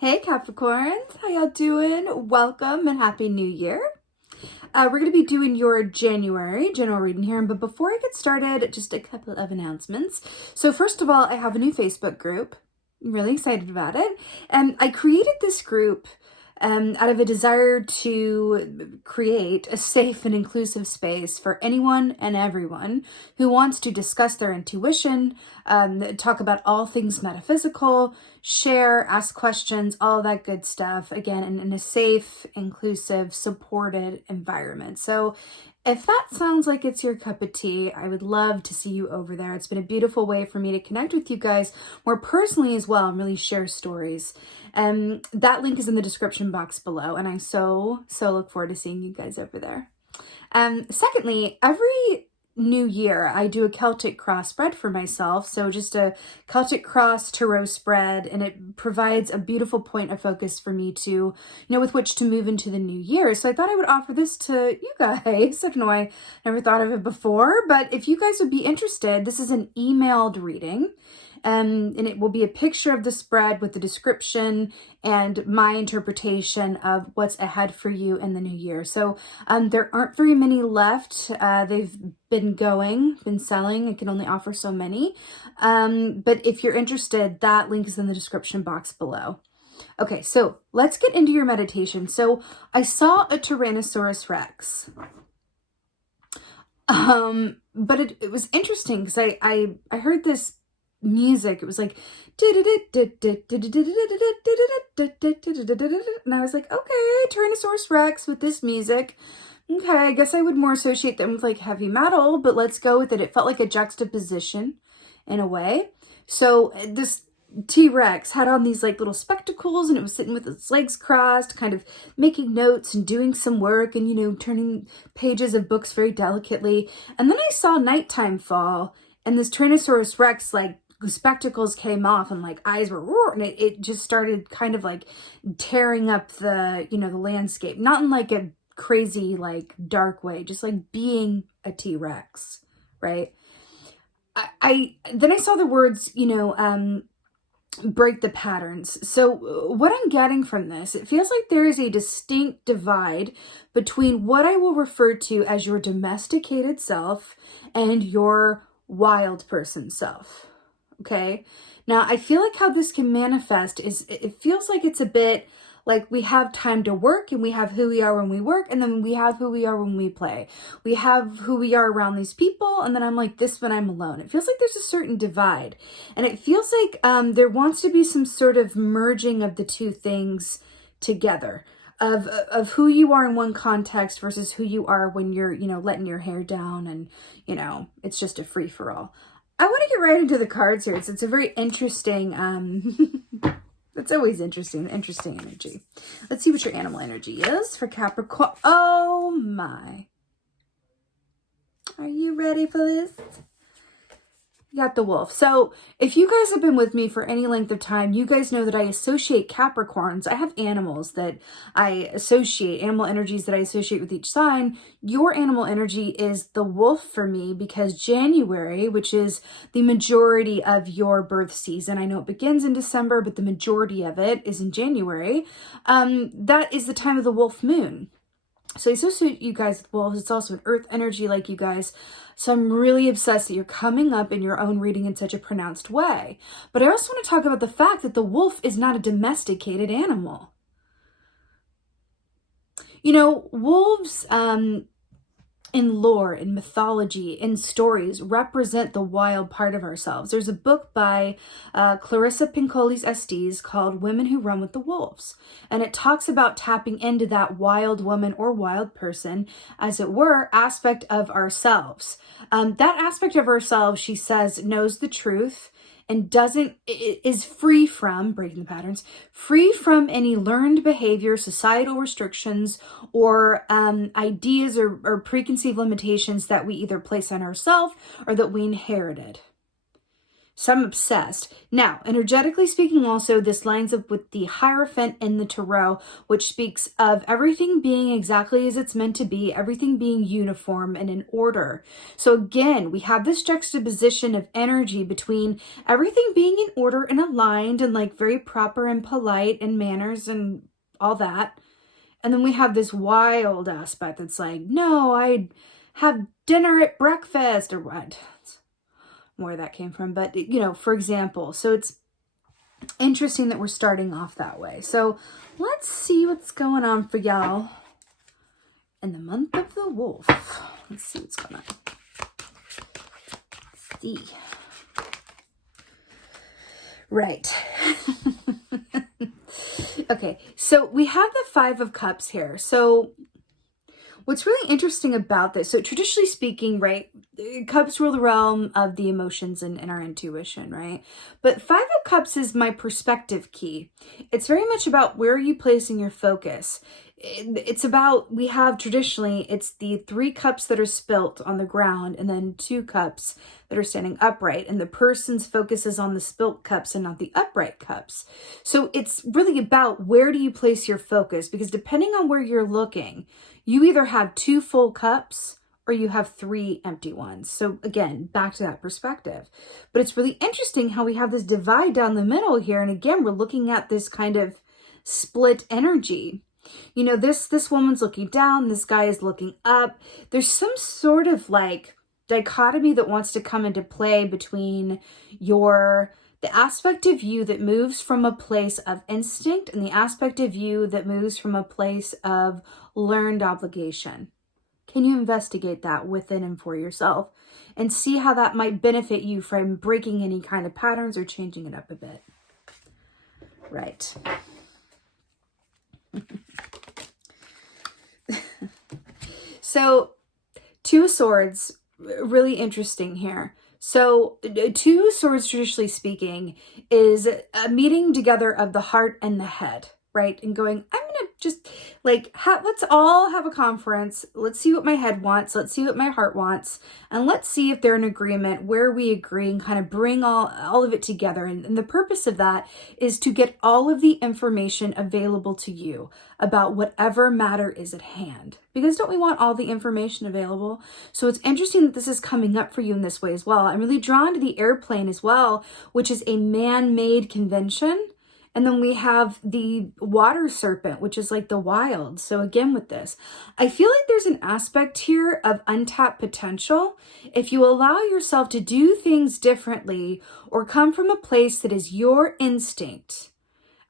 Hey Capricorns, how y'all doing? Welcome and Happy New Year. We're going to be doing your January general reading here, but before I get started, just a couple of announcements. So first of all, I have a new Facebook group. I'm really excited about it. And I created this group out of a desire to create a safe and inclusive space for anyone and everyone who wants to discuss their intuition, talk about all things metaphysical, share, ask questions, all that good stuff, again, in a safe, inclusive, supported environment. So if that sounds like it's your cup of tea, I would love to see you over there. It's been a beautiful way for me to connect with you guys more personally as well and really share stories. That link is in the description box below, and I so look forward to seeing you guys over there. Secondly, every New Year, I do a Celtic cross spread for myself. So just a Celtic cross tarot spread, and it provides a beautiful point of focus for me to, with which to move into the new year. So I thought I would offer this to you guys. I don't know, I never thought of it before, but if you guys would be interested, this is an emailed reading. And it will be a picture of the spread with the description and my interpretation of what's ahead for you in the new year. So there aren't very many left. They've been selling. I can only offer so many. But if you're interested, that link is in the description box below. Okay, so let's get into your meditation. So I saw a Tyrannosaurus Rex. But it was interesting because I heard this music. It was like, and I was like, okay, Tyrannosaurus Rex with this music. Okay, I guess I would more associate them with like heavy metal, but let's go with it. It felt like a juxtaposition in a way. So this T-Rex had on these like little spectacles, and it was sitting with its legs crossed, kind of making notes and doing some work and, turning pages of books very delicately. And then I saw nighttime fall, and this Tyrannosaurus Rex, like, spectacles came off and like eyes were and it just started kind of like tearing up the the landscape, not in like a crazy like dark way, just like being a T-Rex, right? I then I saw the words break the patterns. So what I'm getting from this, it feels like there is a distinct divide between what I will refer to as your domesticated self and your wild person self. Okay. Now I feel like how this can manifest is it feels like it's a bit like we have time to work, and we have who we are when we work, and then we have who we are when we play. We have who we are around these people, and then I'm like this when I'm alone. It feels like there's a certain divide, and it feels like there wants to be some sort of merging of the two things together. Of who you are in one context versus who you are when you're, letting your hair down and, it's just a free for all. I want to get right into the cards here. It's a very interesting, it's always interesting energy. Let's see what your animal energy is for Capricorn. Oh my. Are you ready for this? You got the wolf. So if you guys have been with me for any length of time, you guys know that I associate Capricorns. I have animals that I associate, animal energies that I associate with each sign. Your animal energy is the wolf for me because January, which is the majority of your birth season, I know it begins in December, but the majority of it is in January. That is the time of the wolf moon. So I associate you guys with wolves. It's also an earth energy like you guys. So I'm really obsessed that you're coming up in your own reading in such a pronounced way. But I also want to talk about the fact that the wolf is not a domesticated animal. Wolves, in lore, in mythology, in stories, represent the wild part of ourselves. There's a book by Clarissa Pinkolas Estes called Women Who Run with the Wolves. And it talks about tapping into that wild woman or wild person, as it were, aspect of ourselves. That aspect of ourselves, she says, knows the truth and is free from, breaking the patterns, free from any learned behavior, societal restrictions, or ideas or preconceived limitations that we either place on ourselves or that we inherited. So I'm obsessed. Now, energetically speaking also, this lines up with the Hierophant in the Tarot, which speaks of everything being exactly as it's meant to be, everything being uniform and in order. So again, we have this juxtaposition of energy between everything being in order and aligned and like very proper and polite and manners and all that. And then we have this wild aspect that's like, no, I'd have dinner at breakfast or what? Where that came from, but you know, for example, so it's interesting that we're starting off that way. So let's see what's going on for y'all in the month of the wolf. Let's see what's going on. Let's see. Right. Okay, so we have the Five of Cups here. So what's really interesting about this, so traditionally speaking, right, cups rule the realm of the emotions and our intuition, right? But Five of Cups is my perspective key. It's very much about where are you placing your focus. It's about, we have traditionally, it's the 3 cups that are spilt on the ground and then 2 cups that are standing upright. And the person's focus is on the spilt cups and not the upright cups. So it's really about where do you place your focus? Because depending on where you're looking, you either have 2 full cups or you have 3 empty ones. So again, back to that perspective. But it's really interesting how we have this divide down the middle here. And again, we're looking at this kind of split energy. You know, this woman's looking down, this guy is looking up. There's some sort of like dichotomy that wants to come into play between the aspect of you that moves from a place of instinct and the aspect of you that moves from a place of learned obligation. Can you investigate that within and for yourself and see how that might benefit you from breaking any kind of patterns or changing it up a bit? Right. So 2 of Swords, really interesting here. So 2 of Swords, traditionally speaking, is a meeting together of the heart and the head, right? And going, I'm going to just like, let's all have a conference. Let's see what my head wants. Let's see what my heart wants. And let's see if they're in agreement, where we agree, and kind of bring all of it together. And the purpose of that is to get all of the information available to you about whatever matter is at hand. Because don't we want all the information available? So it's interesting that this is coming up for you in this way as well. I'm really drawn to the airplane as well, which is a man-made convention. And then we have the water serpent, which is like the wild. So again, with this, I feel like there's an aspect here of untapped potential. If you allow yourself to do things differently or come from a place that is your instinct,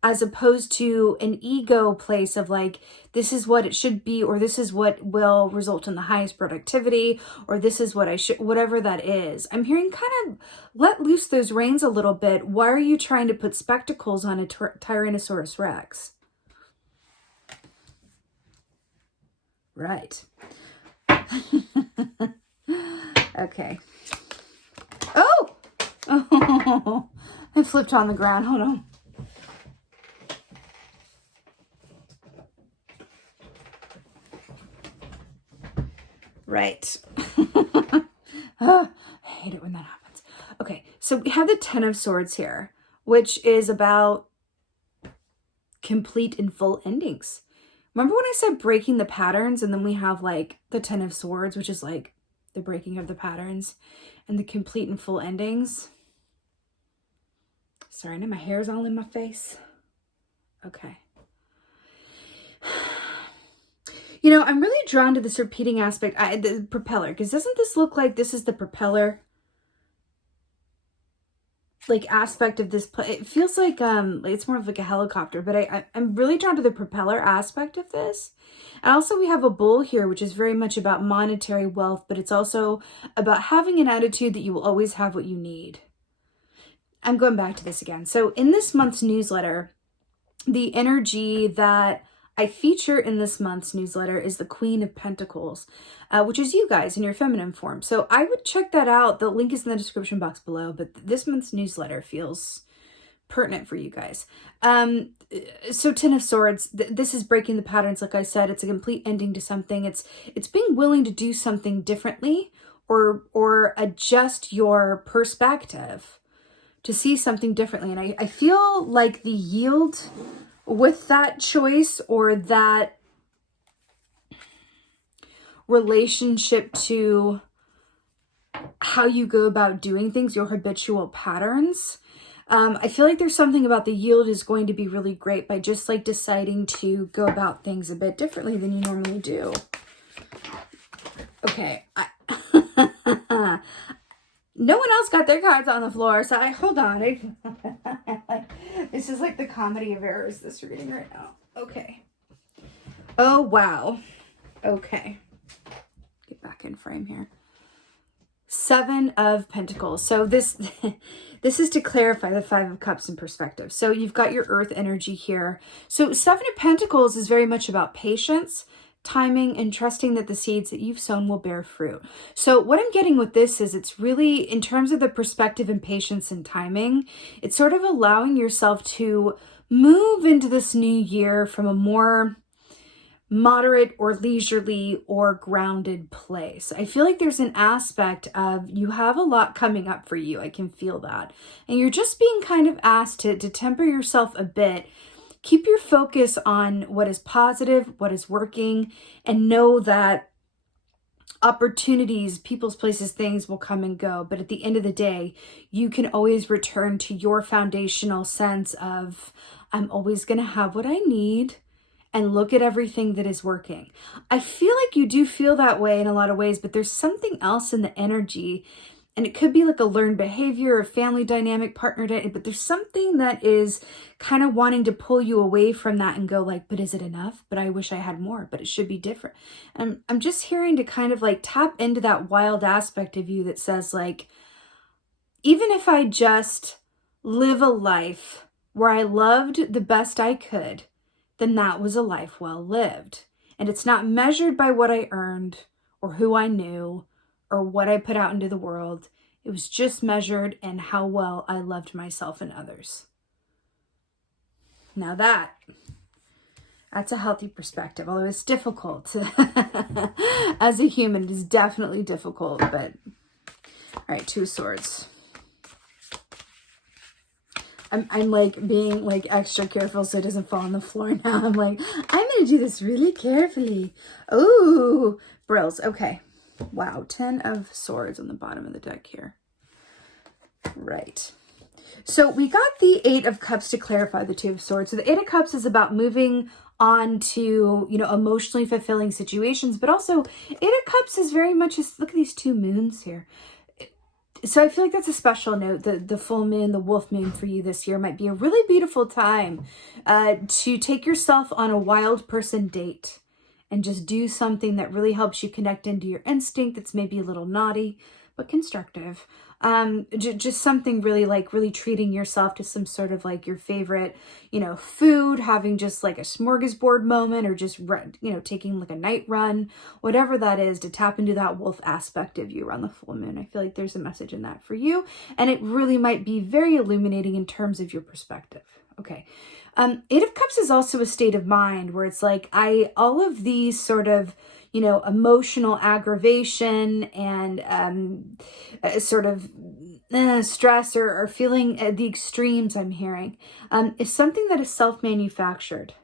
as opposed to an ego place of like, this is what it should be, or this is what will result in the highest productivity, or this is what I should, whatever that is. I'm hearing kind of let loose those reins a little bit. Why are you trying to put spectacles on a Tyrannosaurus Rex? Right. Okay. Oh! Oh! I flipped on the ground. Hold on. Right. Oh, I hate it when that happens. Okay, so we have the Ten of Swords here, which is about complete and full endings. Remember when I said breaking the patterns, and then we have like the Ten of Swords, which is like the breaking of the patterns, and the complete and full endings? Sorry, now my hair's all in my face. Okay. You know, I'm really drawn to this repeating aspect, the propeller, because doesn't this look like this is the propeller? Like aspect of this, it feels like it's more of like a helicopter, but I'm really drawn to the propeller aspect of this. And also we have a bull here, which is very much about monetary wealth, but it's also about having an attitude that you will always have what you need. I'm going back to this again. So in this month's newsletter, the energy that I feature in this month's newsletter is the Queen of Pentacles, which is you guys in your feminine form. So I would check that out. The link is in the description box below, but this month's newsletter feels pertinent for you guys. So Ten of Swords, this is breaking the patterns. Like I said, it's a complete ending to something. It's being willing to do something differently or adjust your perspective. to see something differently. And I feel like the yield with that choice, or that relationship to how you go about doing things, your habitual patterns, I feel like there's something about the yield is going to be really great by just like deciding to go about things a bit differently than you normally do. Okay. No one else got their cards on the floor, so hold on. This is like the comedy of errors, this reading right now. Okay. Oh, wow. Okay. Get back in frame here. 7 of Pentacles. So this is to clarify the 5 of Cups in perspective. So you've got your earth energy here. So 7 of Pentacles is very much about patience, timing, and trusting that the seeds that you've sown will bear fruit. So what I'm getting with this is it's really, in terms of the perspective and patience and timing, it's sort of allowing yourself to move into this new year from a more moderate or leisurely or grounded place. I feel like there's an aspect of you have a lot coming up for you. I can feel that. And you're just being kind of asked to temper yourself a bit. Keep your focus on what is positive, what is working, and know that opportunities, people's places, things will come and go. But at the end of the day, you can always return to your foundational sense of, I'm always going to have what I need, and look at everything that is working. I feel like you do feel that way in a lot of ways, but there's something else in the energy, and it could be like a learned behavior, a family dynamic, partner dynamic, but there's something that is kind of wanting to pull you away from that and go like, but is it enough? But I wish I had more, but it should be different. And I'm just hearing to kind of like tap into that wild aspect of you that says like, even if I just live a life where I loved the best I could, then that was a life well lived. And it's not measured by what I earned or who I knew or what I put out into the world. It was just measured in how well I loved myself and others. Now that's a healthy perspective, although it's difficult. As a human, it is definitely difficult, but all right, 2 of Swords. I'm like being like extra careful so it doesn't fall on the floor now. I'm like, I'm going to do this really carefully. Oh, brills. Okay. Wow. 10 of Swords on the bottom of the deck here. Right. So we got the 8 of Cups to clarify the 2 of Swords. So the 8 of Cups is about moving on to, you know, emotionally fulfilling situations, but also 8 of Cups is very much just, look at these 2 moons here. So I feel like that's a special note. The full moon, the wolf moon for you this year might be a really beautiful time to take yourself on a wild person date and just do something that really helps you connect into your instinct. That's maybe a little naughty, but constructive. Just something really like really treating yourself to some sort of like your favorite, you know, food, having just like a smorgasbord moment, or just, you know, taking like a night run, whatever that is, to tap into that wolf aspect of you around the full moon. I feel like there's a message in that for you, and it really might be very illuminating in terms of your perspective. Okay. 8 of Cups is also a state of mind where it's like, all of these sort of, you know, emotional aggravation and sort of stress or feeling the extremes I'm hearing is something that is self-manufactured,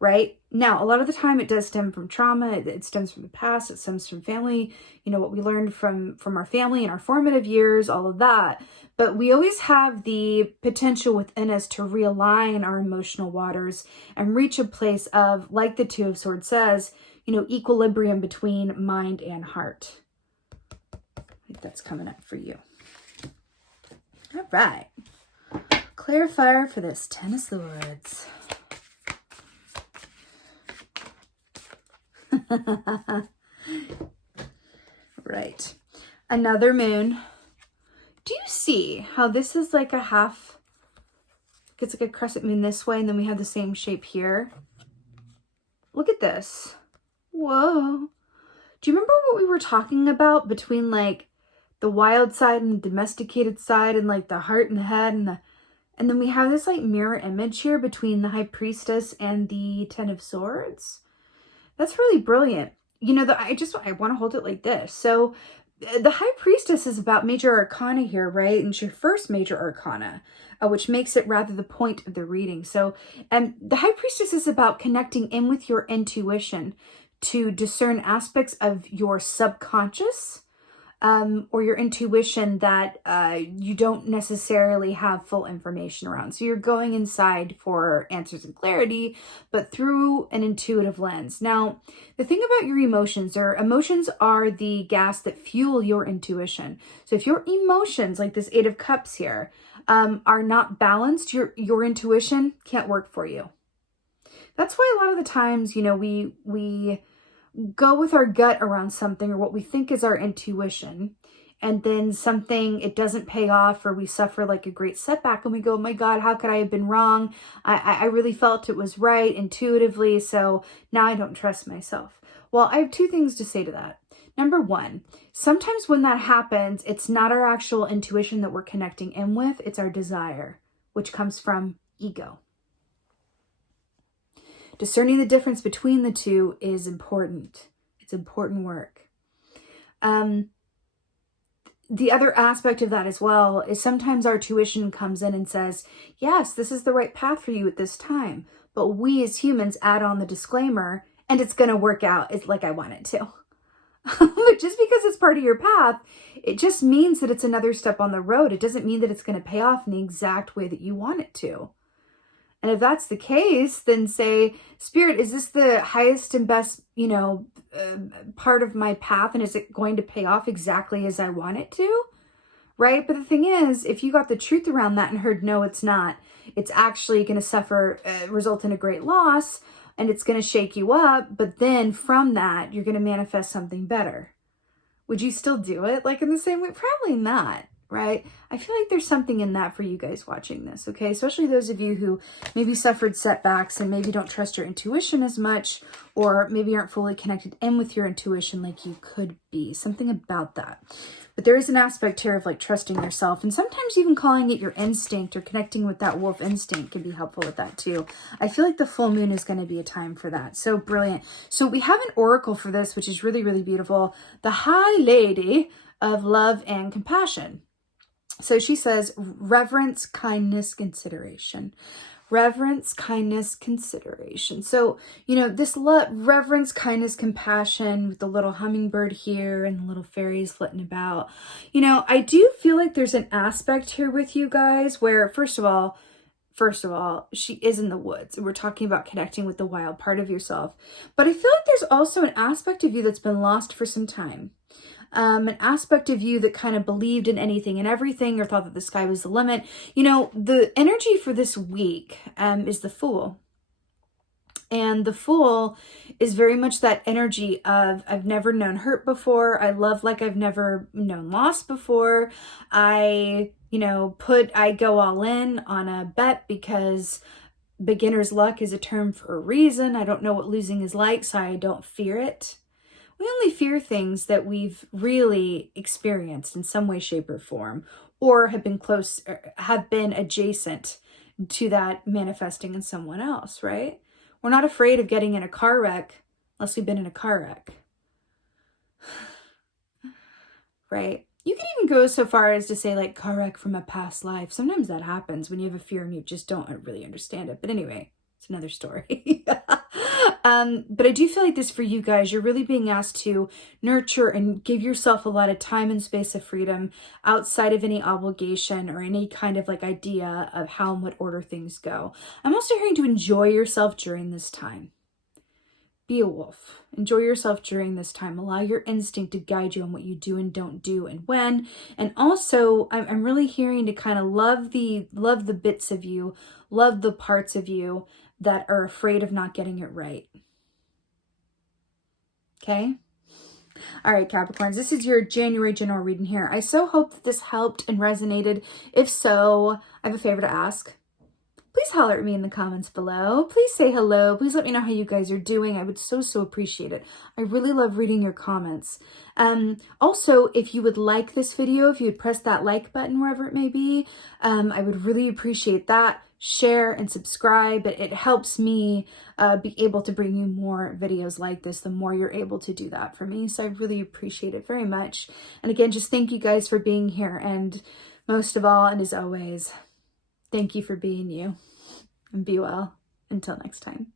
right? Now, a lot of the time it does stem from trauma. It stems from the past. It stems from family, you know, what we learned from our family in our formative years, all of that. But we always have the potential within us to realign our emotional waters and reach a place of, like the 2 of Swords says, you know, equilibrium between mind and heart. I think that's coming up for you. All right. Clarifier for this 10 of Swords. Right. Another moon. Do you see how this is like a half, it's like a crescent moon this way, and then we have the same shape here? Look at this. Whoa. Do you remember what we were talking about between like the wild side and the domesticated side, and like the heart and the head and then we have this like mirror image here between the High Priestess and the 10 of Swords? That's really brilliant. You know, I want to hold it like this. So the High Priestess is about major arcana here, right? And it's your first major arcana, which makes it rather the point of the reading. So, the High Priestess is about connecting in with your intuition to discern aspects of your subconscious, or your intuition that you don't necessarily have full information around. So you're going inside for answers and clarity, but through an intuitive lens. Now, the thing about your emotions are the gas that fuel your intuition. So if your emotions, like this Eight of Cups here, are not balanced, your intuition can't work for you. That's why a lot of the times, you know, we go with our gut around something or what we think is our intuition, and then it doesn't pay off, or we suffer like a great setback and we go, oh my God, how could I have been wrong? I really felt it was right intuitively, so now I don't trust myself. Well, I have two things to say to that. Number one, sometimes when that happens, it's not our actual intuition that we're connecting in with, it's our desire, which comes from ego. Discerning the difference between the two is important. It's important work. The other aspect of that as well is sometimes our tuition comes in and says, yes, this is the right path for you at this time. But we as humans add on the disclaimer, and it's going to work out it's like I want it to. But just because it's part of your path, it just means that it's another step on the road. It doesn't mean that it's going to pay off in the exact way that you want it to. And if that's the case, then say, Spirit, is this the highest and best, part of my path? And is it going to pay off exactly as I want it to? Right? But the thing is, if you got the truth around that and heard, no, it's not, it's actually going to result in a great loss, and it's going to shake you up. But then from that, you're going to manifest something better. Would you still do it? Like in the same way? Probably not. Right? I feel like there's something in that for you guys watching this, okay? Especially those of you who maybe suffered setbacks and maybe don't trust your intuition as much, or maybe aren't fully connected in with your intuition like you could be. Something about that. But there is an aspect here of like trusting yourself, and sometimes even calling it your instinct or connecting with that wolf instinct can be helpful with that too. I feel like the full moon is going to be a time for that. So brilliant. So we have an oracle for this, which is really, really beautiful. The High Lady of Love and Compassion. So she says, reverence, kindness, consideration. Reverence, kindness, consideration. So, this reverence, kindness, compassion with the little hummingbird here and the little fairies flitting about. I do feel like there's an aspect here with you guys where, first of all, she is in the woods. We're talking about connecting with the wild part of yourself. But I feel like there's also an aspect of you that's been lost for some time. An aspect of you that kind of believed in anything and everything, or thought that the sky was the limit. The energy for this week is the Fool. And the Fool is very much that energy of, I've never known hurt before. I love like I've never known loss before. I go all in on a bet because beginner's luck is a term for a reason. I don't know what losing is like, so I don't fear it. We only fear things that we've really experienced in some way, shape, or form, or have been adjacent to that manifesting in someone else, right? We're not afraid of getting in a car wreck unless we've been in a car wreck, right? You can even go so far as to say like car wreck from a past life. Sometimes that happens when you have a fear and you just don't really understand it. But anyway, it's another story. But I do feel like this for you guys, you're really being asked to nurture and give yourself a lot of time and space of freedom outside of any obligation or any kind of like idea of how and what order things go. I'm also hearing to enjoy yourself during this time. Be a wolf. Enjoy yourself during this time. Allow your instinct to guide you on what you do and don't do and when. And also, I'm really hearing to kind of love the bits of you, love the parts of you that are afraid of not getting it right. Okay? All right, Capricorns, this is your January general reading here. I so hope that this helped and resonated. If so, I have a favor to ask. Please holler at me in the comments below. Please say hello. Please let me know how you guys are doing. I would so appreciate it. I really love reading your comments. Also, if you would like this video, if you would press that like button wherever it may be, I would really appreciate that. share, and subscribe. It helps me be able to bring you more videos like this, the more you're able to do that for me. So I really appreciate it very much. And again, just thank you guys for being here. And most of all, and as always, thank you for being you. And be well. Until next time.